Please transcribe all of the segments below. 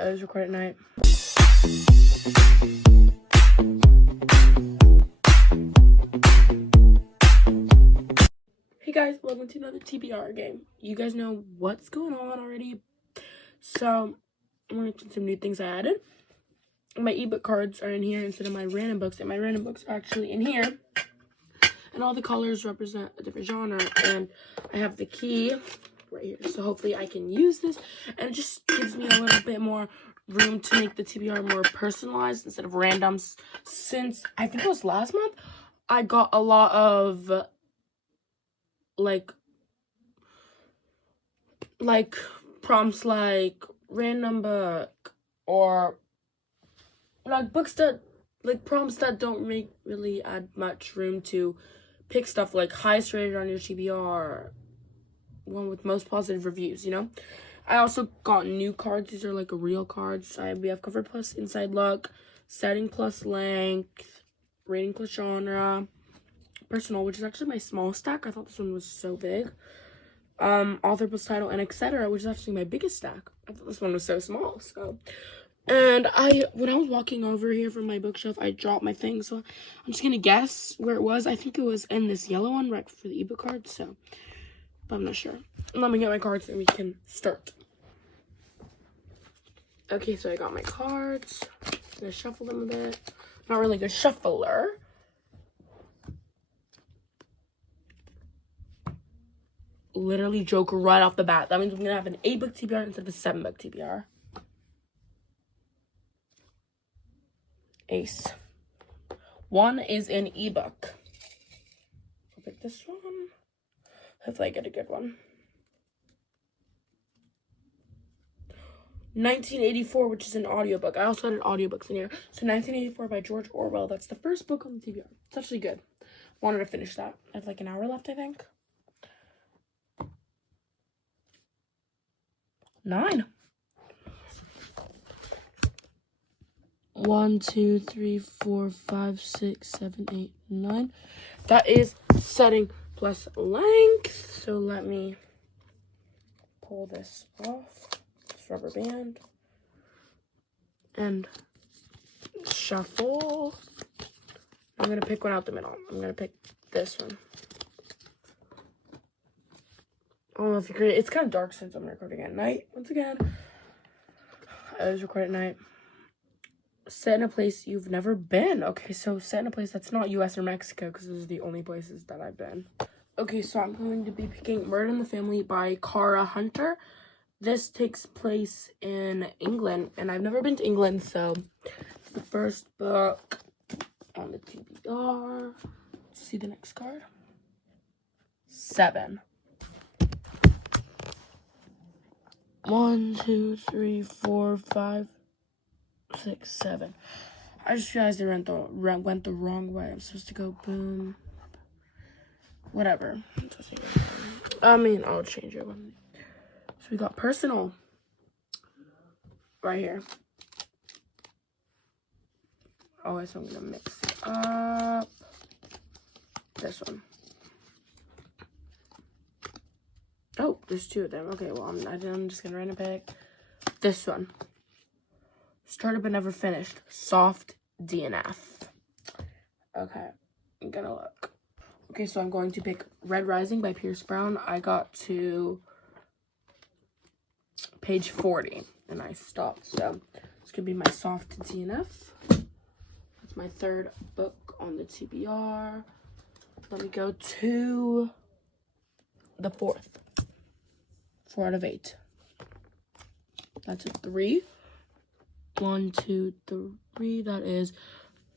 I was recording at night. Hey guys, welcome to another TBR game. You guys know what's going on already. So, I'm going to do some new things I added. My ebook cards are in here instead of my random books, and my random books are actually in here. And all the colors represent a different genre, and I have the key right here. So hopefully I can use this, and it just gives me a little bit more room to make the TBR more personalized instead of randoms. Since I think it was last month, I got a lot of like prompts like random book, or like books that like prompts that don't make really add much room to pick stuff, like highest rated on your TBR, one with most positive reviews, you know. I also got new cards. These are like real cards. We have cover plus inside look, setting plus length, rating plus genre, personal, which is actually my small stack. I thought this one was so big. Author plus title, and etc., which is actually my biggest stack. I thought this one was so small. So, and when I was walking over here from my bookshelf, I dropped my thing. So I'm just gonna guess where it was. I think it was in this yellow one right for the ebook cards. So, but I'm not sure. Let me get my cards and we can start. Okay, so I got my cards. I'm gonna shuffle them a bit. Not really a good shuffler. Literally joke right off the bat. That means I'm gonna have an 8-book TBR instead of a 7-book TBR. Ace. One is an ebook. I'll pick this one. Hopefully I get a good one. 1984, which is an audiobook. I also added audiobooks in here. So 1984 by George Orwell. That's the first book on the TBR. It's actually good. Wanted to finish that. I have like an hour left, I think. 9. 1, 2, 3, 4, 5, 6, 7, 8, 9. That is setting plus length. So let me pull this off. This rubber band. And shuffle. I'm going to pick one out the middle. I'm going to pick this one. I don't know if you can. It's kind of dark since I'm recording at night. Once again, I was recording at night. Set in a place you've never been. Okay, so set in a place that's not US or Mexico, because those are the only places that I've been. Okay, so I'm going to be picking Murder in the Family by Cara Hunter. This takes place in England, and I've never been to England, so it's the first book on the TBR. Let's see the next card. 7. 1, 2, 3, 4, 5, 6, 7. I just realized I went the wrong way. I'm supposed to go boom. Whatever. I mean, I'll change it. So we got personal right here. Oh, so I'm gonna mix it up. This one. Oh, there's 2 of them. Okay, well, I'm just gonna random pick this one. Started but never finished. Soft DNF. Okay, I'm gonna look. Okay, so I'm going to pick Red Rising by Pierce Brown. I got to page 40 and I stopped. So it's gonna be my soft DNF. That's my 3rd book on the TBR. Let me go to the 4th. 4 out of 8. That's a 3. 1, 2, 3. That is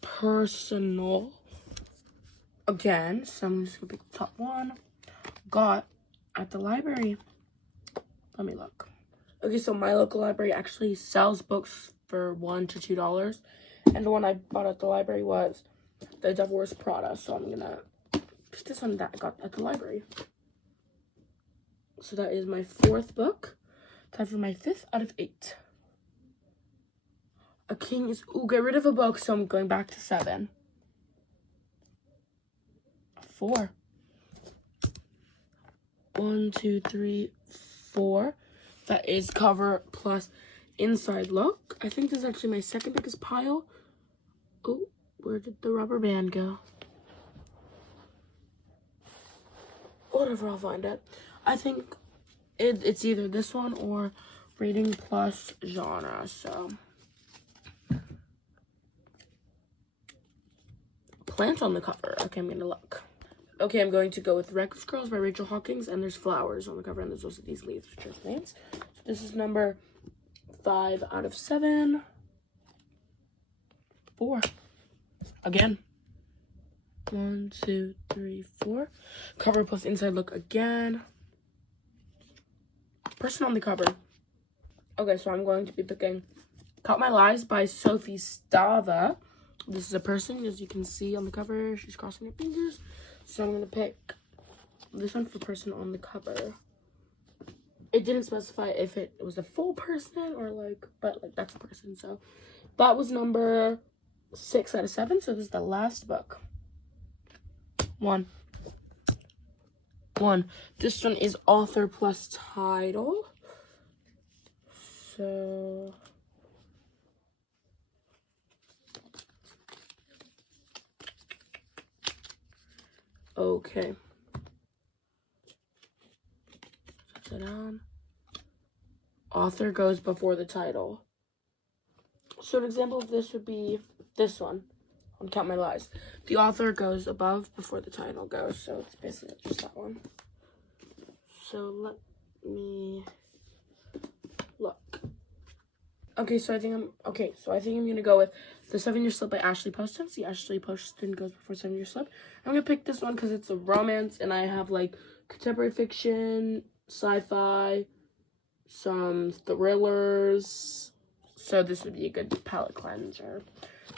personal. Again, so I'm just gonna pick the top one. Got at the library. Let me look. Okay, so my local library actually sells books for $1 to $2. And the one I bought at the library was The Devil Wears Prada. So I'm gonna pick this one that I got at the library. So that is my 4th book. Time for my 5th out of 8. A king is... Ooh, get rid of a book, so I'm going back to 7. 4. 1, 2, 3, 4. That is cover plus inside look. I think this is actually my second biggest pile. Oh, where did the rubber band go? Whatever, I'll find it. I think it's either this one or reading plus genre. So plant on the cover. Okay, I'm gonna look. Okay, I'm going to go with Reckless Girls by Rachel Hawkins, and there's flowers on the cover, and there's also these leaves, which are plants. So this is number 5 out of 7. 4. Again. 1, 2, 3, 4. Cover plus inside look again. Person on the cover. Okay, so I'm going to be picking Caught My Lies by Sophie Stava. This is a person, as you can see on the cover. She's crossing her fingers. So I'm going to pick this one for person on the cover. It didn't specify if it was a full person or like, but like that's a person. So that was number 6 out of 7. So this is the last book. 1. This one is author plus title. So okay. Set it on. Author goes before the title. So an example of this would be this one on Count My Lies. The author goes above before the title goes, so it's basically just that one. So let me look. Okay, so I think I'm gonna go with The 7-Year Slip by Ashley Poston. See, Ashley Poston goes before 7-Year Slip. I'm gonna pick this one because it's a romance, and I have like contemporary fiction, sci-fi, some thrillers. So this would be a good palette cleanser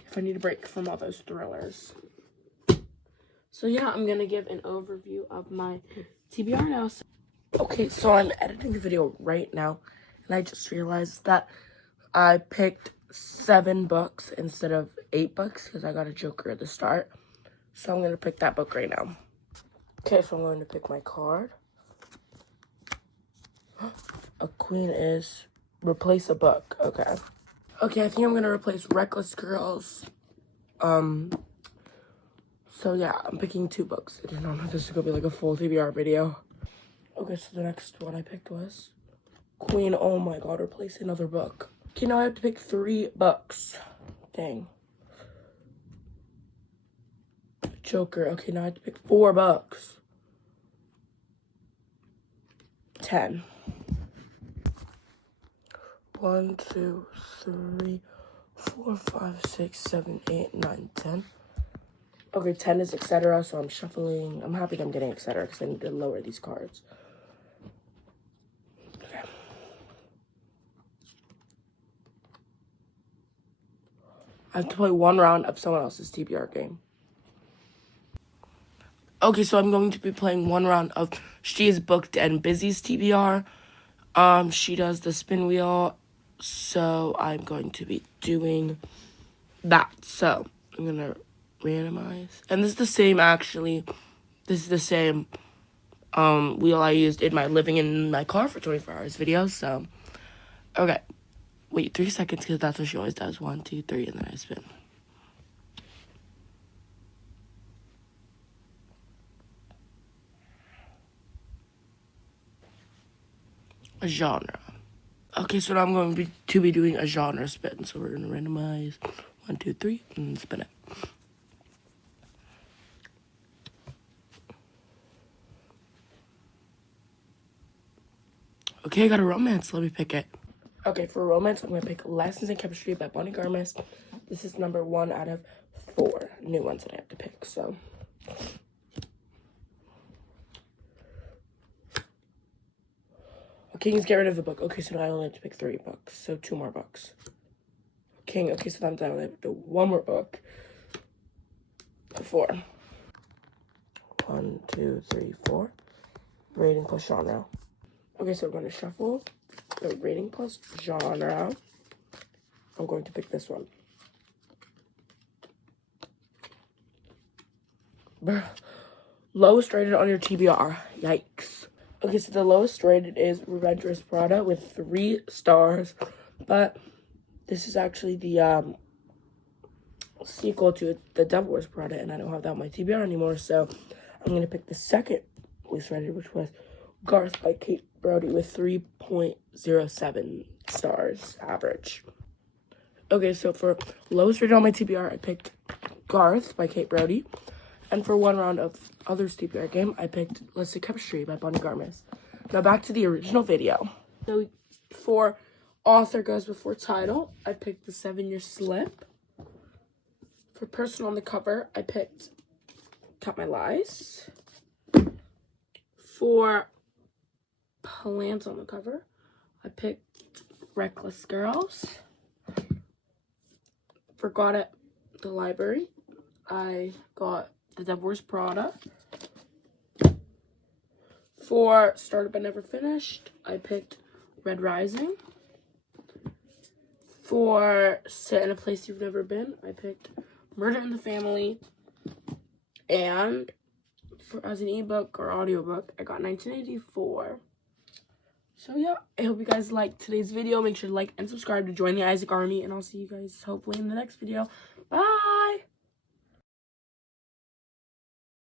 if I need a break from all those thrillers. So yeah, I'm gonna give an overview of my TBR now. Okay, so I'm editing the video right now, and I just realized that I picked 7 books instead of 8 books because I got a joker at the start. So I'm going to pick that book right now. Okay, so I'm going to pick my card. A queen is replace a book. Okay. Okay, I think I'm going to replace Reckless Girls. So yeah, I'm picking 2 books. I didn't know this was going to be like a full TBR video. Okay, so the next one I picked was Queen. Oh my god, replace another book. Okay, now I have to pick 3 books. Dang. Joker. Okay, now I have to pick 4 books. 10. 1, 2, 3, 4, 5, 6, 7, 8, 9, 10. Okay, 10 is etc. So I'm shuffling. I'm happy that I'm getting etc. because I need to lower these cards. Okay. I have to play 1 round of someone else's TBR game. Okay, so I'm going to be playing 1 round of She Is Booked and Busy's TBR. She does the spin wheel, so I'm going to be doing that. So I'm gonna randomize, and this is the same actually. This is the same wheel I used in my living in my car for 24 hours video. So okay. Wait 3 seconds because that's what she always does. 1, 2, 3, and then I spin. A genre. Okay, so now I'm going to be doing a genre spin. So we're going to randomize 1, 2, 3, and spin it. Okay, I got a romance. Let me pick it. Okay, for romance, I'm going to pick Lessons in Chemistry by Bonnie Garmis. This is number 1 out of 4 new ones that I have to pick, so. Kings, get rid of the book. Okay, so now I only have to pick 3 books, so 2 more books. King, okay, so I'm done. I have to do 1 more book. 4. 1, 2, 3, 4. Rating plus genre. Okay, so we're going to shuffle the rating plus genre. I'm going to pick this one. Lowest rated on your TBR. Yikes. Okay, so the lowest rated is Revenge Prada with 3 stars. But this is actually the sequel to the Devil Wears Prada, and I don't have that on my TBR anymore, so I'm going to pick the second least rated, which was Garth by Kate Brody with 3.07 stars average. Okay, so for lowest rated on my TBR, I picked Garth by Kate Brody. And for one round of others TBR game, I picked Let's Take Chemistry by Bonnie Garmis. Now back to the original video. So for author goes before title, I picked The 7-Year Slip. For person on the cover, I picked Cut My Lies. For plants on the cover, I picked Reckless Girls. For got at the library, I got The Devil Wears Prada. For Started But Never Finished, I picked Red Rising. For Sit in a Place You've Never Been, I picked Murder in the Family. And for as an ebook or audiobook, I got 1984. So yeah, I hope you guys liked today's video. Make sure to like and subscribe to join the Isaac Army, and I'll see you guys hopefully in the next video. Bye!